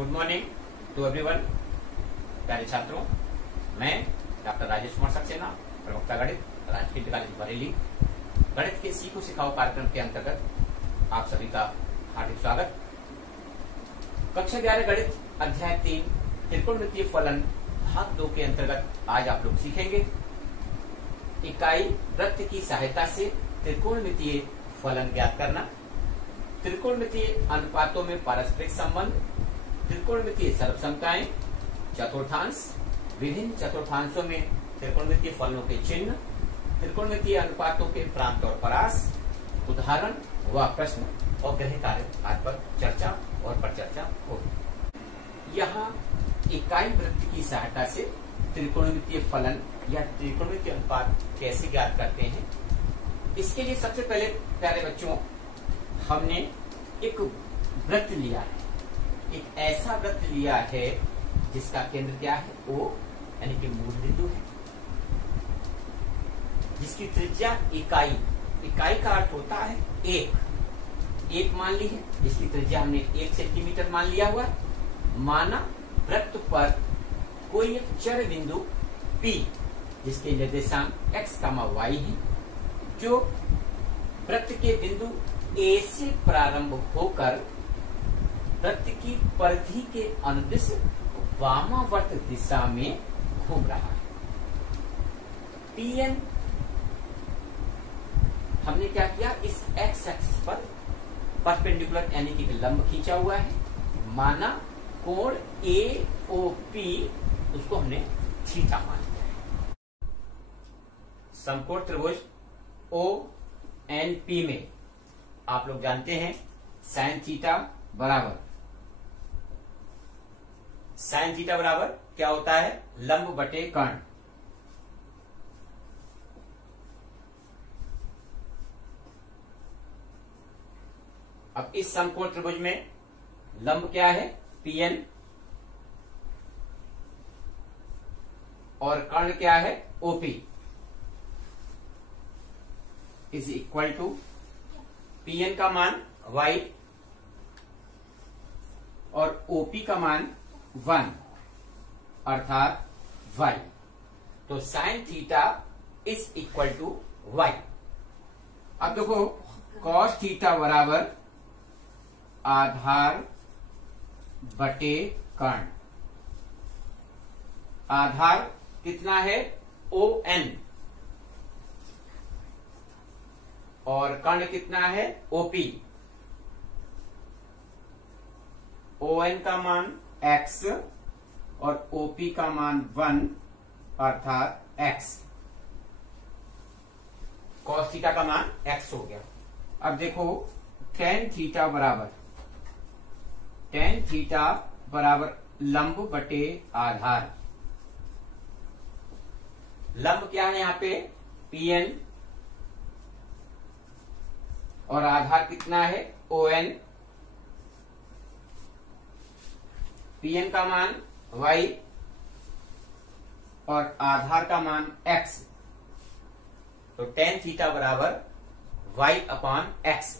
Good morning to everyone. प्यारे छात्रों, मैं डॉक्टर राजेश कुमार सक्सेना, प्रवक्ता गणित, राजकीय कॉलेज बरेली, गणित के सीखो सिखाओ कार्यक्रम के अंतर्गत आप सभी का हार्दिक स्वागत। कक्षा 11 गणित अध्याय 3 त्रिकोणमितीय फलन भाग 2 के अंतर्गत आज आप लोग सीखेंगे इकाई वृत्त की सहायता से त्रिकोणमितीय फलन ज्ञात करना, त्रिकोणमितीय अनुपातों में पारस्परिक संबंध, त्रिकोणमितीय सर्वसमताएं, चतुर्थांश, विभिन्न चतुर्थांशों में त्रिकोणमितीय फलनों के चिन्ह, त्रिकोणमितीय अनुपातों के प्रांत और परास, उदाहरण व प्रश्न और गृह कार्य आदि पर चर्चा और परिचर्चा होगी। यहाँ इकाई वृत्त की सहायता से त्रिकोणमितीय फलन या त्रिकोणमितीय अनुपात कैसे ज्ञात करते हैं, इसके लिए सबसे पहले प्यारे बच्चों हमने एक वृत्त लिया है, एक ऐसा वृत्त लिया है जिसका केंद्र क्या है, O यानी कि मूल बिंदु है, जिसकी त्रिज्या इकाई, इकाई का अर्थ होता है एक मान ली है, इसकी त्रिज्या हमने 1 सेंटीमीटर मान लिया हुआ है। माना वृत्त पर कोई एक चर बिंदु P जिसके निर्देशांक x, y है, जो वृत्त के बिंदु A से प्रारंभ होकर वृत्त की परिधि के अनुदिश वामावर्त दिशा में घूम रहा है। Pn हमने क्या किया, इस x एक्सिस पर परपेंडिकुलर यानी कि लंब खींचा हुआ है। माना कोण AOP, उसको हमने थीटा मान लिया है। समकोण त्रिभुज ONP में आप लोग जानते हैं साइन थीटा बराबर क्या होता है, लंब बटे कर्ण। अब इस समकोण त्रिभुज में लंब क्या है, PN, और कर्ण क्या है, OP, is equal to PN का मान y और OP का मान 1 अर्थात y। तो sine theta is equal to y। अब देखो कॉस थीटा बराबर आधार बटे कर्ण। आधार कितना है, ON, और कर्ण कितना है, OP। ON का मान x और OP का मान 1 अर्थात x। cos थीटा का मान x हो गया। अब देखो tan थीटा बराबर लंब बटे आधार। लंब क्या है यहाँ पे, PN, और आधार कितना है, ON। PN का मान y और आधार का मान x। तो tan थीटा बराबर y अपान x।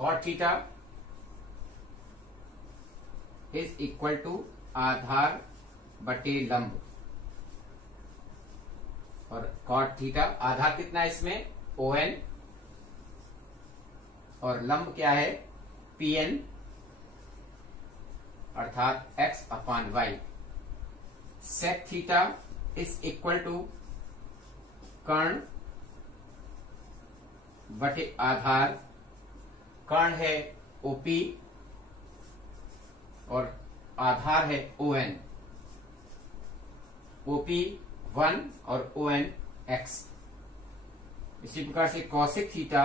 cot theta is equal to आधार बटे लंब, और cot थीटा आधार कितना है इसमें, ON, और लंब क्या है, PN अर्थात x अपान y। Sec theta is equal to कर्ण बटे आधार। कर्ण है OP और आधार है ON। OP 1 और ON x। इसी प्रकार से cosec theta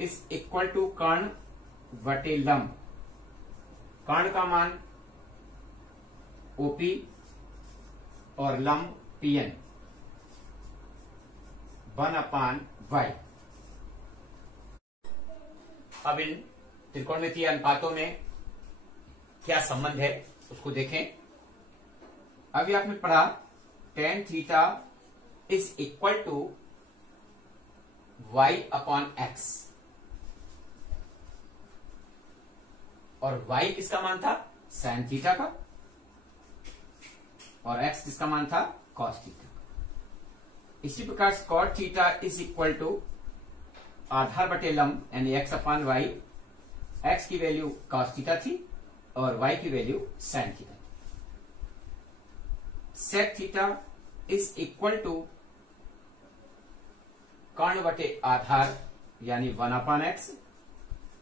is equal to कर्ण बटे लंब। कर्ण का मान OP और लंब PN, 1 अपान y। अब इन त्रिकोणमितीय अनुपातों में क्या संबंध है उसको देखें। अभी आपने पढ़ा tan theta is equal to y upon x। और y किसका मान था, साइन थीटा का, और x किसका मान था, कॉस थीटा। इसी प्रकार से cot theta is equal to आधार बटे लंब यानी x अपान वाई। x की वैल्यू कॉस थीटा थी और y की वैल्यू साइन थीटा थी। Sec theta is equal to कर्ण बटे आधार यानी 1 अपान एक्स,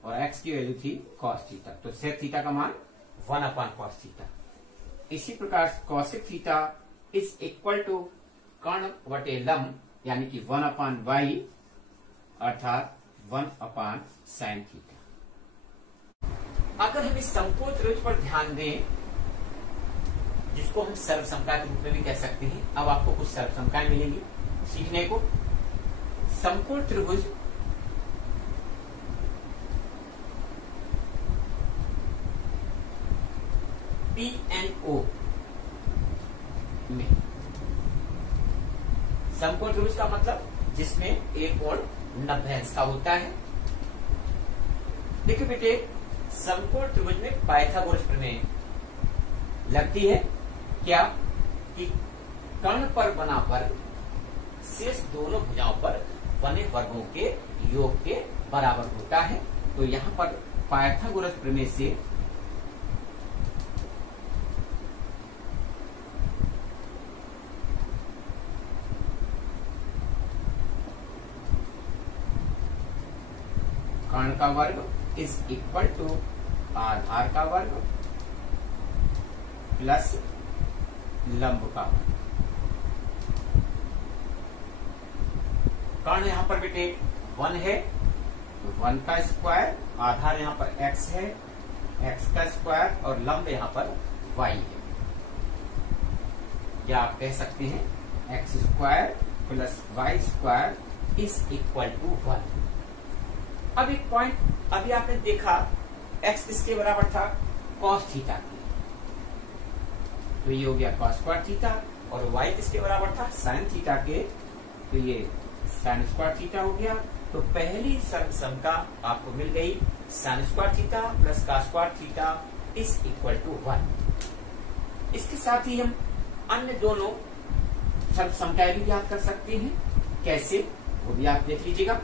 और x की वैल्यू थी कॉस थीटा, तो सेक थीटा का मान 1 अपान कॉस थीटा। इसी प्रकार cosec theta is equal to कर्ण बटे लंब यानी कि 1 अपान वाई अर्थात 1 अपान साइन थीटा। अगर हम इस समकोण त्रिभुज पर ध्यान दें, जिसको हम सर्वसमता के रूप में भी कह सकते हैं, अब आपको कुछ सर्वसमताएं मिलेंगी सीखने को। समकोण त्रिभुज PNO में, समकोण त्रिभुज का मतलब जिसमें एक कोण 90 अंश का होता है। देखिए बेटे, समकोण त्रिभुज में पाइथागोरस प्रमेय लगती है क्या कि कर्ण पर बना वर्ग शेष दोनों भुजाओं पर बने वर्गों के योग के बराबर होता है। तो यहां पर पाइथागोरस प्रमेय से कर्ण का वर्ग इज इक्वल टू आधार का वर्ग प्लस लंब का वर्ग। कर्ण यहां पर बेटे 1 है, तो 1 का स्क्वायर, आधार यहां पर x है, x का स्क्वायर, और लंब यहां पर y है। या आप कह सकते हैं x square plus y square is equal to 1। अब एक पॉइंट अभी आपने देखा, x किसके बराबर था, cos थीटा के, तो ये हो गया cos स्क्वायर थीटा, और y किसके बराबर था, sin थीटा के, तो ये sin स्क्वायर थीटा हो गया। तो पहली सर्वसमता आपको मिल गई, sin square theta plus cos square theta is equal to 1। इसके साथ ही हम अन्य दोनों सर्वसमताएं भी याद कर सकते हैं, कैसे वो भी आप देख लीजिएगा।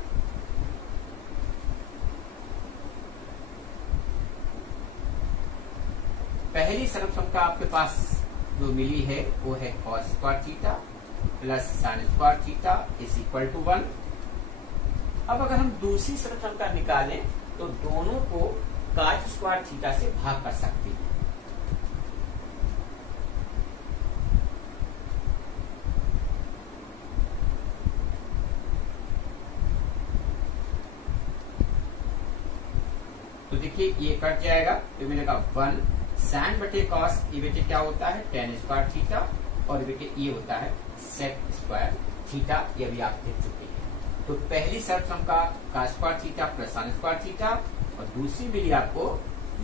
पहली सर्वसमता आपके पास जो मिली है वो है cos square theta plus sin square theta is equal to 1। अब अगर हम दूसरी सर्वसमता निकालें तो दोनों को cos स्क्वायर थीटा से भाग कर सकते हैं। तो देखिए ये कट जाएगा, तो मिलेगा 1 साइन बटे कॉस, ये बेटे क्या होता है, tan स्क्वायर थीटा, और बेटे ये होता है सेक स्क्वायर थीटा, ये भी आप देख चुके हैं। तो पहली सर्वसमता cos square theta plus sin square theta, और दूसरी मिली आपको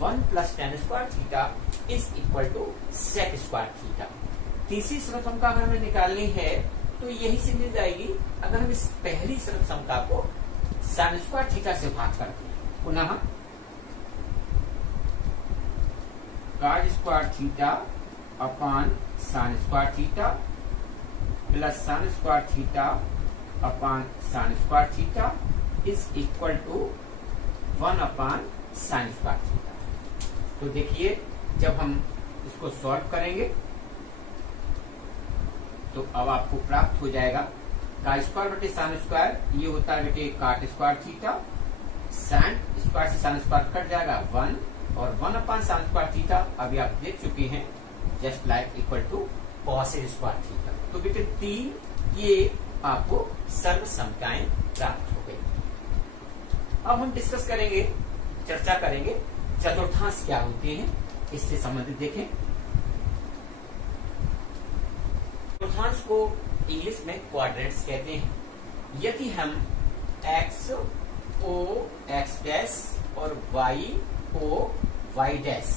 1 plus tan square theta is equal to sec square theta. तीसरी सर्वसमता अगर हमें निकालनी है तो यही से मिल जाएगी अगर हम इस पहली सर्वसमता को sin स्क्वायर थीटा से भाग करते हैं। पुनः cos square theta upon sin square theta plus sin square theta upon sin square theta is equal to 1 upon sin square theta. तो देखिए जब हम इसको सॉल्व करेंगे तो अब आपको प्राप्त हो जाएगा cos स्क्वायर बटे sin स्क्वायर, ये होता है बेटे cot square theta, sin square से sin स्क्वायर कट जाएगा 1, और 1 अपान sin स्क्वायर थीटा अभी आप देख चुके हैं just like equal to cos square theta. तो बेटे 3 ये आपको सर्वसमताएं प्राप्त हो गई। अब हम डिस्कस करेंगे, चर्चा करेंगे चतुर्थांश क्या होते हैं, इससे संबंधित देखें। चतुर्थांश को इंग्लिश में क्वाड्रेंट्स कहते हैं। यदि हम x o x डैश और y o y डैश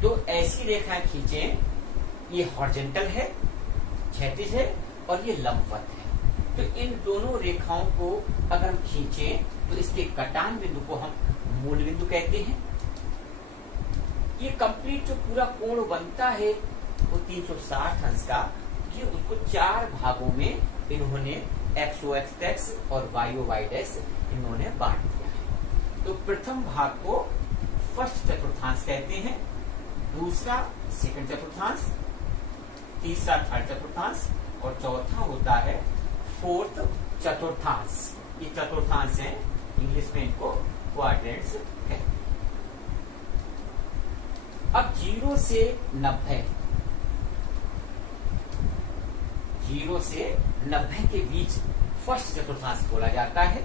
दो ऐसी रेखाएं खींचें, ये हॉरिजॉन्टल है, क्षैतिज है, और ये लंबवत है, तो इन दोनों रेखाओं को अगर हम खींचें तो इसके कटान बिंदु को हम मूल बिंदु कहते हैं। ये कंप्लीट जो पूरा कोण बनता है वो 360 अंश का, ये उसको 4 भागों में इन्होंने एक्सओ एक्स और वाईओ वाई डैश इन्होंने बांट दिया है। तो प्रथम भाग को फर्स्ट चतुर्थांश कहते हैं, दूसरा सेकंड चतुर्थांश, तीसरा थर्ड चतुर्थांश और चौथा होता है फोर्थ चतुर्थांश। ये चतुर्थांश है, इंग्लिश में इनको क्वाड्रेंट्स कहते हैं। अब 0 से 90, 0 से 90 के बीच फर्स्ट चतुर्थांश बोला जाता है।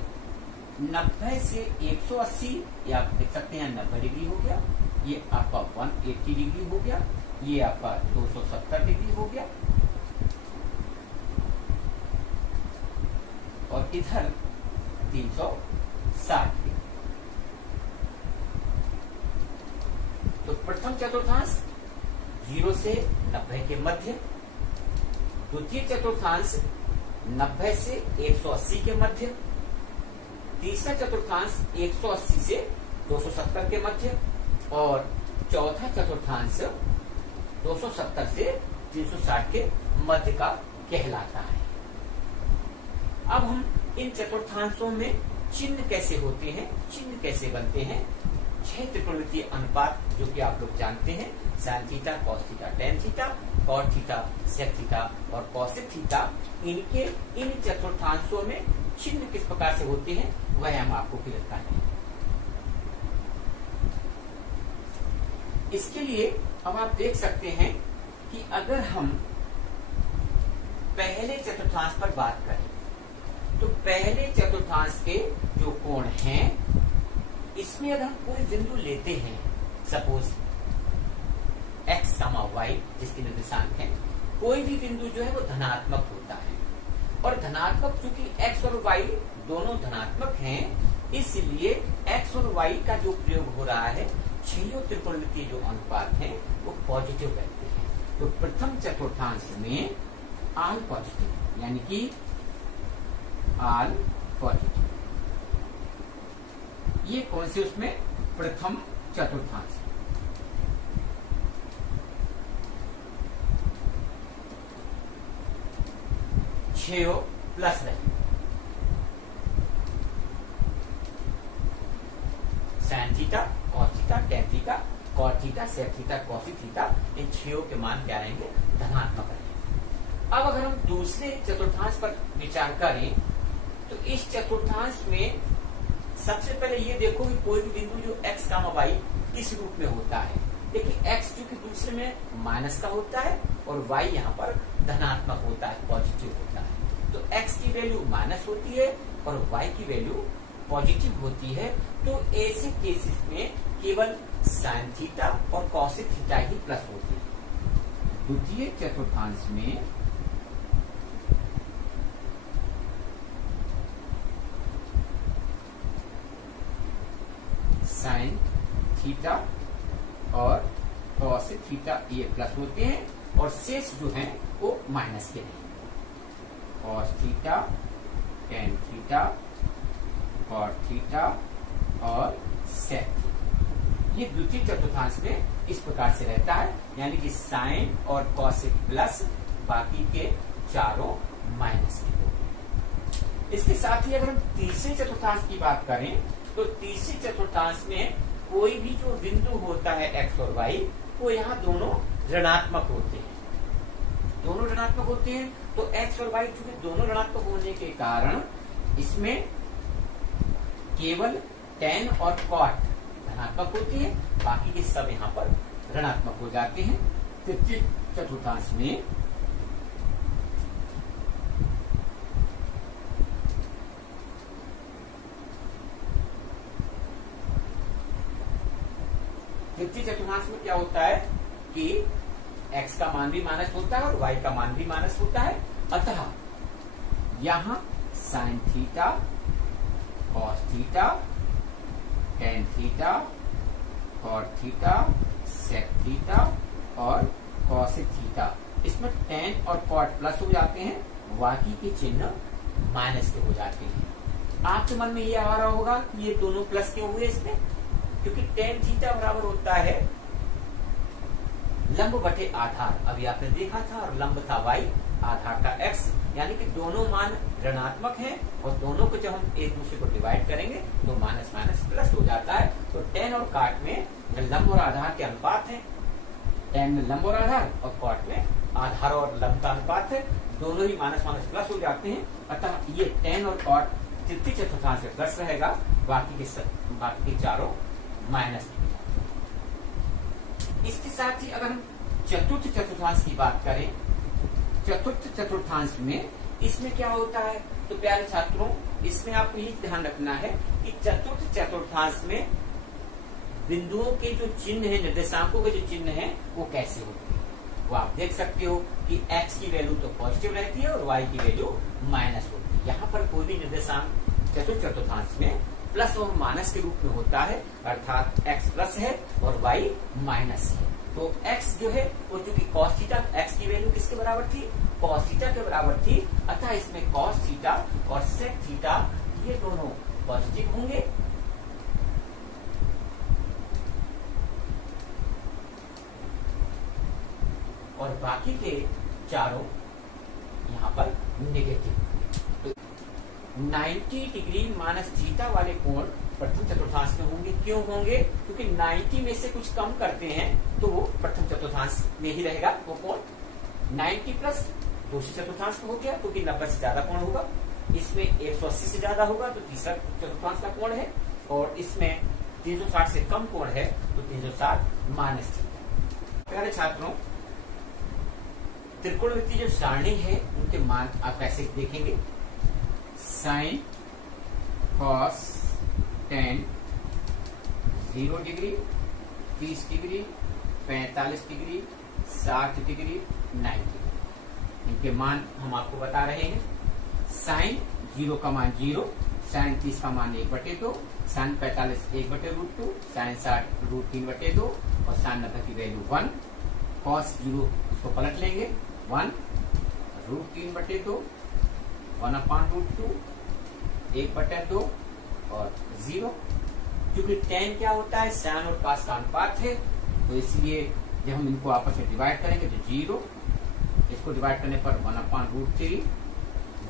90 से 180 ये आप देख सकते हैं 90 डिग्री हो गया, ये आपका 180 डिग्री हो गया, ये आपका 270 डिग्री हो गया और इधर 360 डिग्री। तो प्रथम चतुर्थांश 0 से 90 के मध्य, द्वितीय चतुर्थांश 90 से 180 के मध्य, तीसरा चतुर्थांश 180 से 270 के मध्य और चौथा चतुर्थांश 270 से 360 के मध्य का कहलाता है। अब हम इन चतुर्थांशों में चिन्ह कैसे होते हैं, चिन्ह कैसे बनते हैं। 6 त्रिकोणमितीय अनुपात जो कि आप लोग जानते हैं, sine theta, cos theta, tan theta, cot theta, sec theta और कॉसेक थीटा, इनके इन चतुर्थांशों में चिन्ह किस प्रकार से होते हैं वह हम आपको क्लियर करेंगे। इसके लिए अब आप देख सकते हैं कि अगर हम पहले चतुर्थांश पर बात करें तो पहले चतुर्थांश के जो कोण हैं, इसमें अगर हम कोई बिंदु लेते हैं, सपोज x, y जिसके निर्देशांक है, कोई भी बिंदु जो है वो धनात्मक होता है और धनात्मक चूंकि x और y दोनों धनात्मक हैं, इसलिए x और y का जो प्रयोग हो रहा है, छह त्रिकोणमितीय जो अनुपात है वो पॉजिटिव रहते हैं। तो प्रथम चतुर्थांश में आल पॉजिटिव, यानी कि आल पॉजिटिव, ये कौन से उसमें प्रथम चतुर्थांश। छह प्लस रहे, sine theta, cos theta, tan theta, cot theta, sec theta, cosec theta, इन छह के मान क्या रहेंगे, धनात्मक रहेंगे। अब अगर हम दूसरे चतुर्थांश पर विचार करें तो इस चतुर्थांश में सबसे पहले ये देखो कि कोई भी बिंदु जो x, y किस रूप में होता है। देखिए x जो कि दूसरे में माइनस का होता है और y यहाँ पर धनात्मक होता है, पॉजिटिव होता है। तो x की वैल्यू माइनस होती है और y की वैल्यू पॉजिटिव होती है। तो ऐसे केसेस में केवल साइन थीटा और कॉसिक थीटा ही प्लस होती है। द्वितीय चतुर्थांश में साइन थीटा और कॉसेक थीटा ये प्लस होते हैं और शेष जो हैं वो माइनस के हैं। Cos theta, tan theta, cot theta और सेक थीटा, ये द्वितीय चतुर्थांश में इस प्रकार से रहता है, यानी कि साइन और कॉसेक प्लस, बाकी के चारों माइनस के होते। इसके साथ ही अगर हम तीसरे चतुर्थांश की बात करें तो तीसरे चतुर्थांश में कोई भी जो बिंदु होता है x और y, वो यहाँ दोनों ऋणात्मक होते हैं, दोनों ऋणात्मक होते हैं। तो x और y चूंकि दोनों ऋणात्मक होने के कारण इसमें केवल tan और cot धनात्मक होती है, बाकी के सब यहाँ पर ऋणात्मक हो जाते हैं। तृतीय चतुर्थांश में तृतीय चतुर्थांश में क्या होता है कि x का मान भी माइनस होता है और y का मान भी माइनस होता है। अतः यहां sine theta, cos theta, tan theta, cot theta, sec theta और कॉसेक थीटा, इसमें टेन और कॉट प्लस हो जाते हैं, बाकी के चिन्ह माइनस के हो जाते हैं। आपके मन में ये आ रहा होगा कि ये दोनों प्लस क्यों हुए इसमें, क्योंकि टेन थीटा बराबर होता है लंब बटे आधार अभी आपने देखा था, और लंब था y, आधार का x, यानी कि दोनों मान ऋणात्मक हैं और दोनों को जब हम एक दूसरे को डिवाइड करेंगे तो माइनस माइनस प्लस हो जाता है। तो tan और काट में लंब और आधार के अनुपात है, tan में लंब और आधार और काट में आधार और लंब का अनुपात है, दोनों ही माइनस माइनस प्लस हो जाते हैं। अतः ये tan और काट तृतीय चतुर्थांश में प्लस रहेगा, बाकी के चारों माइनस। इसके साथ ही अगर हम चतुर्थ चतुर्थांश की बात करें, चतुर्थ चतुर्थांश में इसमें क्या होता है, तो प्यारे छात्रों इसमें आपको ये ध्यान रखना है कि चतुर्थ चतुर्थांश में बिंदुओं के जो चिन्ह है, निर्देशांकों के जो चिन्ह है वो कैसे होते हैं, वो आप देख सकते हो कि x की वैल्यू तो पॉजिटिव रहती है और y की वैल्यू माइनस होती है। यहाँ पर कोई भी निर्देशांक चतुर्थ चतुर्थांश में प्लस और माइनस के रूप में होता है, अर्थात x प्लस है और y माइनस है। तो x जो है वो चूंकि cos थीटा, x की वैल्यू किसके बराबर थी, cos थीटा के बराबर थी, अतः इसमें cos थीटा और sec थीटा ये दोनों पॉजिटिव होंगे। और बाकी के चारों यहाँ पर नेगेटिव। तो 90 डिग्री माइनस थीटा वाले कोण प्रथम चतुर्थांश में होंगे। क्यों होंगे, क्योंकि 90 में से कुछ कम करते हैं तो वो प्रथम चतुर्थांश में ही रहेगा वो कोण। 90 प्लस दूसरे चतुर्थांश में हो गया, क्योंकि 90 से ज्यादा कोण होगा, इसमें 180 से ज्यादा होगा तो तीसरा चतुर्थांश का कोण है, और इसमें 360 से कम कोण है तो 360 माइनस थीटा। प्यारे छात्रों त्रिकोणमितीय जो सारणी है उनके मान आप कैसे देखेंगे, sine cos tan 0 degree 30 degree 45 degree 60 degree 90, इनके मान हम आपको बता रहे हैं। साइन 0 का मान 0, साइन 30 का मान 1/2, साइन 45 1/√2, साइन 60 √3/2 और साइन 90 की वैल्यू 1। कॉस 0 इसको पलट लेंगे 1 √3/2 1/√2 1/2 और 0। क्योंकि tan क्या होता है, साइन और कॉस का अनुपात है, तो इसलिए जब हम इनको आपस में डिवाइड करेंगे तो 0, इसको डिवाइड करने पर 1/√3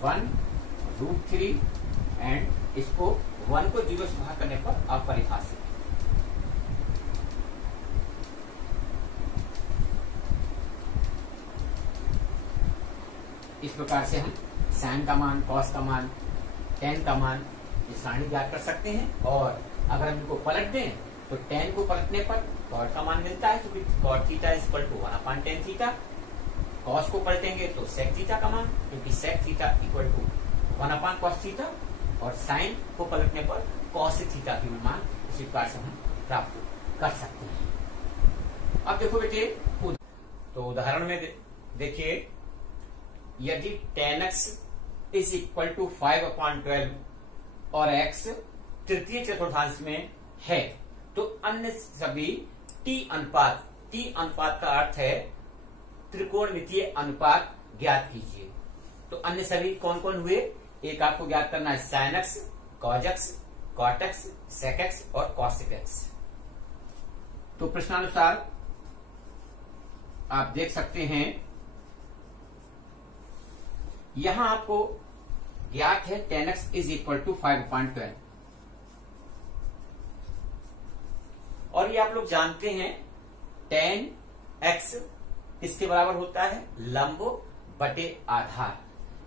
1√3 एंड इसको 1 को 0 से भाग करने पर अपरिभाषित। इस प्रकार से हम साइन का मान, कॉस का मान, tan का मान ये सारणी ज्ञात कर सकते हैं। और अगर हम इनको पलट दें तो tan को पलटने पर cot का मान मिलता है, क्योंकि cot theta is equal to 1/tan theta. cos को पलटेंगे तो sec थीटा का मान, क्योंकि sec theta equal to 1/cos theta, और sin को पलटने पर cos थीटा की मान इसी प्रकार से हम प्राप्त कर सकते हैं। अब देखो बेटे, तो उदाहरण में देखिए, यदि tan x is equal to 5/12 और x तृतीय चतुर्थांश में है तो अन्य सभी t अनुपात का अर्थ है त्रिकोणमितीय अनुपात ज्ञात कीजिए। तो अन्य सभी कौन कौन हुए, एक आपको ज्ञात करना है sin x, cos x, cot x, sec x और cosec x। तो प्रश्नानुसार आप देख सकते हैं यहां आपको ज्ञात है tan x is equal to 5/12, और ये आप लोग जानते हैं tan x किसके बराबर होता है, लंब बटे आधार,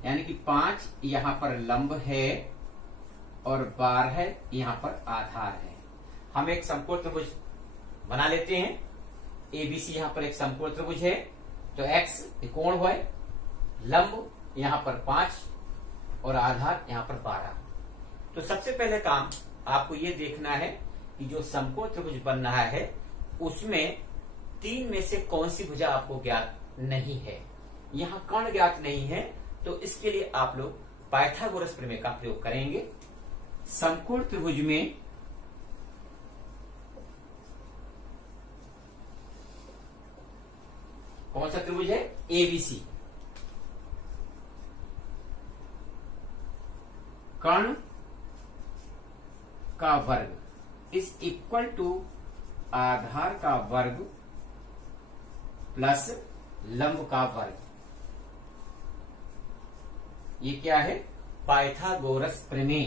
यानी कि 5 यहां पर लंब है और 12 यहां पर आधार है। हम एक समकोण त्रिभुज बना लेते हैं, एबीसी यहां पर एक समकोण त्रिभुज है, तो x कोण है, लंब यहां पर 5 और आधार यहां पर 12। तो सबसे पहले काम आपको ये देखना है कि जो समकोण त्रिभुज बन रहा है उसमें 3 में से कौन सी भुजा आपको ज्ञात नहीं है। यहां कर्ण ज्ञात नहीं है, तो इसके लिए आप लोग पाइथागोरस प्रमेय का प्रयोग करेंगे। समकोण त्रिभुज में कौन सा त्रिभुज है, एबीसी, कर्ण का वर्ग इज इक्वल टू आधार का वर्ग प्लस लंब का वर्ग। ये क्या है? पाइथागोरस प्रमेय।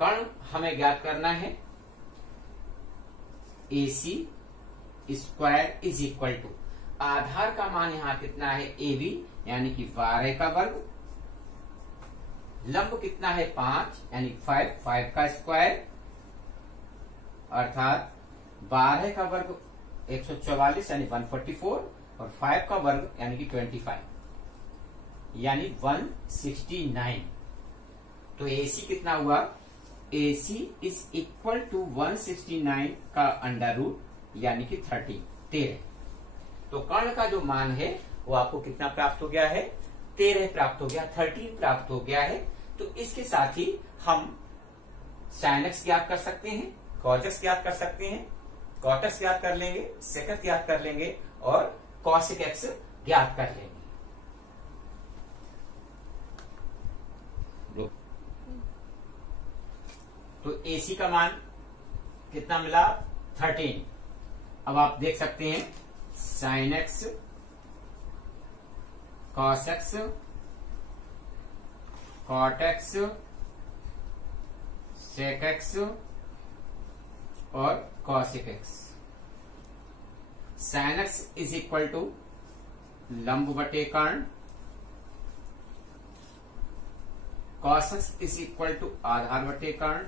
कर्ण हमें ज्ञात करना है। AC square is equal to, आधार का मान यहां कितना है? AB यानी कि 12 का वर्ग। लंब कितना है? 5 यानी 5 का स्क्वायर अर्थात 12 का वर्ग 144 यानी 144 और 5 का वर्ग यानी कि 25 यानी 169। तो AC कितना हुआ? AC इज इक्वल टू 169 का अंडर रूट यानी कि 13। तो कर्ण का जो मान है वो आपको कितना प्राप्त हो गया है? 13 प्राप्त हो गया, 13 प्राप्त हो गया है। तो इसके साथ ही हम sin x ज्ञात कर सकते हैं, cos x ज्ञात कर सकते हैं, cot x ज्ञात कर लेंगे, sec x ज्ञात कर लेंगे और cosec x ज्ञात कर लेंगे। तो AC का मान कितना मिला? 13। अब आप देख सकते हैं sin x, cos x, cot x, sec x और cosec x। sin x is equal to लंब बटे कर्ण, cos x is equal to आधार बटे कर्ण,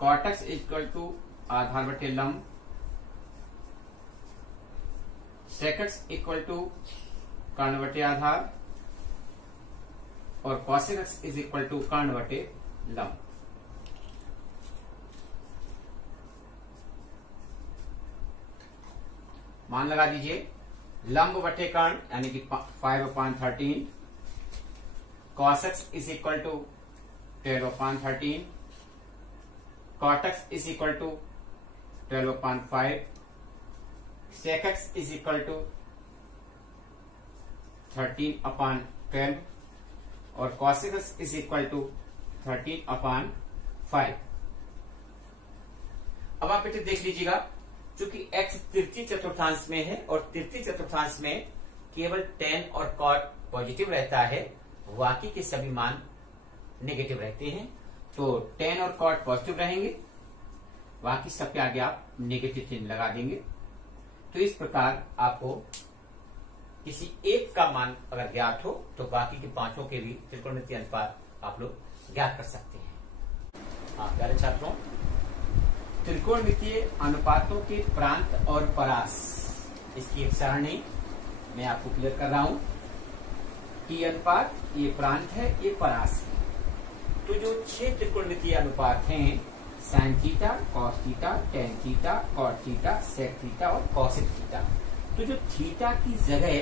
cot x is equal to आधार बटे लंब, sec x इक्वल टू कर्ण बटे आधार और cosec x is equal to कर्ण बटे लंब। मान लगा दीजिए, लंब बटे कर्ण यानी कि 5/13, cos x is equal to 12/13, cot x is equal to 12/5, sec x is equal to 13/12 और cosec x is equal to 13/5। अब आप बेटे देख लीजिएगा, चूंकि x तृतीय चतुर्थांश में है और तृतीय चतुर्थांश में केवल tan और cot पॉजिटिव रहता है, बाकी के सभी मान नेगेटिव रहते हैं। तो tan और cot पॉजिटिव रहेंगे, बाकी सबके आगे आप नेगेटिव चिन्ह लगा देंगे। तो इस प्रकार आपको किसी एक का मान अगर ज्ञात हो तो बाकी के पांचों के भी त्रिकोणमितीय अनुपात आप लोग ज्ञात कर सकते हैं। हाँ प्यारे छात्रों, त्रिकोणमितीय अनुपातों के प्रांत और परास, इसकी एक सरणी मैं आपको क्लियर कर रहा हूं। T अनुपात ये प्रांत है, ये परास है। तो जो 6 त्रिकोणमितीय अनुपात हैं, sin theta, cos theta, tan theta, cot theta, sec theta और cosec थीटा, तो जो थीटा की जगह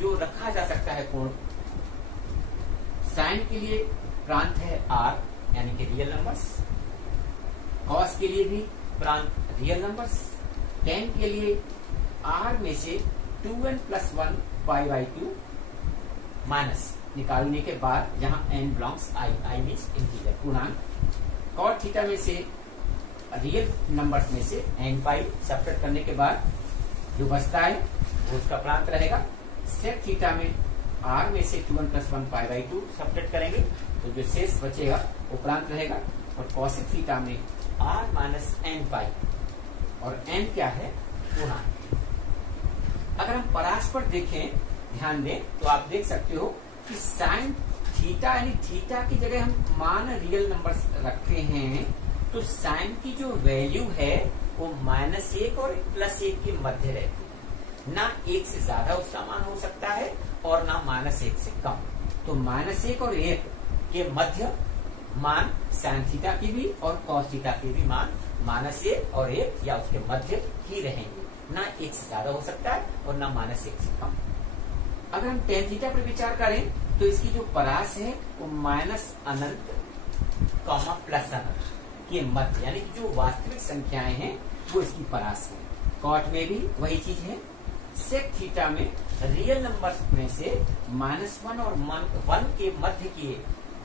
जो रखा जा सकता है कोण, sin के लिए प्रांत है r यानी कि रियल नंबर्स, cos के लिए भी प्रांत रियल नंबर्स, tan के लिए r में से 2n+1 π/2 माइनस निकालने के बाद जहां n belongs i means integer पूर्णांक, cot थीटा में से रियल नंबर्स में से n π सब्ट्रैक्ट करने के बाद जो बचता है वो उसका प्रांत रहेगा। sec थीटा में r में से 2n+1 π/2 सब्ट्रैक्ट करेंगे तो जो शेष बचेगा वो प्रांत रहेगा। और cosec थीटा में r - n π और n क्या है? पूर्णांक। अगर हम परास पर देखें, ध्यान दें तो आप देख सकते हो कि sin थीटा यानी थीटा की जगह हम मान रियल नंबर्स रखते हैं, तो sin की जो वैल्यू है वो -1 और +1 के मध्य रहती है। ना 1 से ज्यादा उसका मान हो सकता है और ना -1 से कम। तो -1 और 1 के मध्य मान sin थीटा की भी और cos थीटा के भी मान -1 और 1 या उसके मध्य ही रहेंगे। ना 1 से ज्यादा हो सकता है और ना -1 से कम। अगर हम tan थीटा पर विचार करें तो इसकी जो परास है वो -अनंत, +अनंत के मध्य यानी कि जो वास्तविक संख्याएं हैं वो इसकी परास है। cot में भी वही चीज है, सेक थीटा में रियल नंबर्स में से -1 और 1 के मध्य के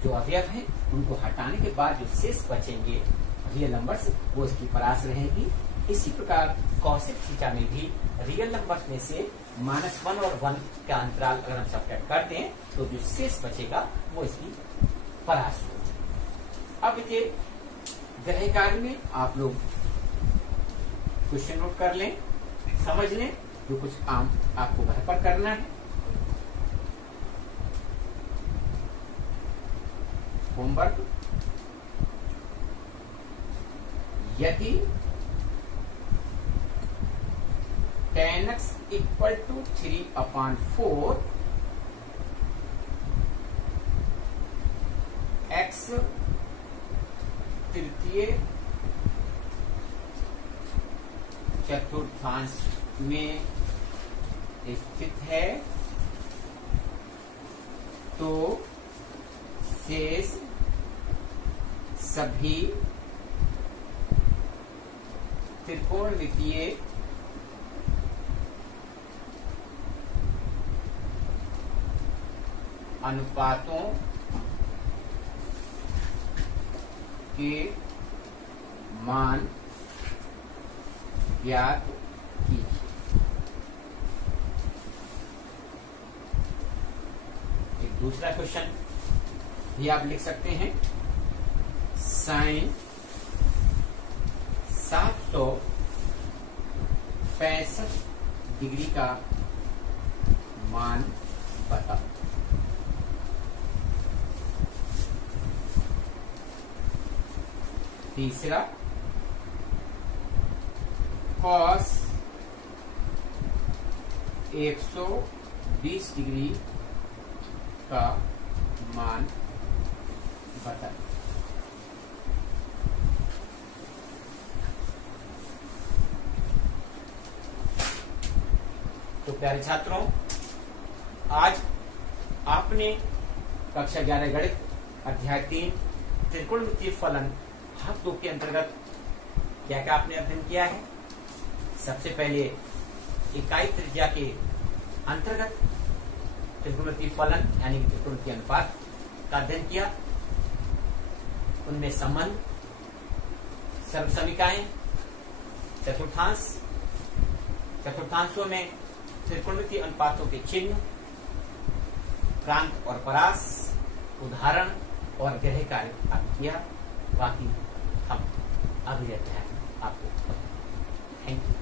जो अवयव हैं उनको हटाने के बाद जो शेष बचेंगे रियल नंबर्स, वो इसकी परास रहेगी। इसी प्रकार कॉसेक थीटा में भी रियल नंबर्स में से -1 और 1 का अंतराल अगर हम सब्ट्रैक्ट करते हैं तो जो शेष बचेगा वो इसकी परास होगी। अब ये ग्रह कार्य में आप लोग क्वेश्चन नोट कर लें, समझ लें, जो कुछ काम आपको घर पर करना है। होमवर्क, यदि tan x equal to 3/4 x तृतीय चतुर्थांश में स्थित है तो शेष सभी त्रिकोणमितीय अनुपातों के मान ज्ञात कीजिए। एक दूसरा क्वेश्चन भी आप लिख सकते हैं। sin 765 डिग्री का मान बताओ। तीसरा, cos 120 डिग्री का मान बताएं। तो प्यारे छात्रों, आज आपने कक्षा 11 गणित अध्याय 3 त्रिकोणमितीय फलन भाग 2 के अंतर्गत क्या क्या आपने अध्ययन किया है। सबसे पहले इकाई त्रिज्या के अंतर्गत त्रिकोणमितीय फलन यानी त्रिकोणमितीय अनुपात का अध्ययन किया। उनमें संबंध, सर्वसमीकाएं, चतुर्थांशों में त्रिकोणमितीय अनुपातों के चिन्ह, प्रांत और परास, उदाहरण और ग्रह कार्य किया। बाकी हम अगले अध्याय में आपको थैंक यू।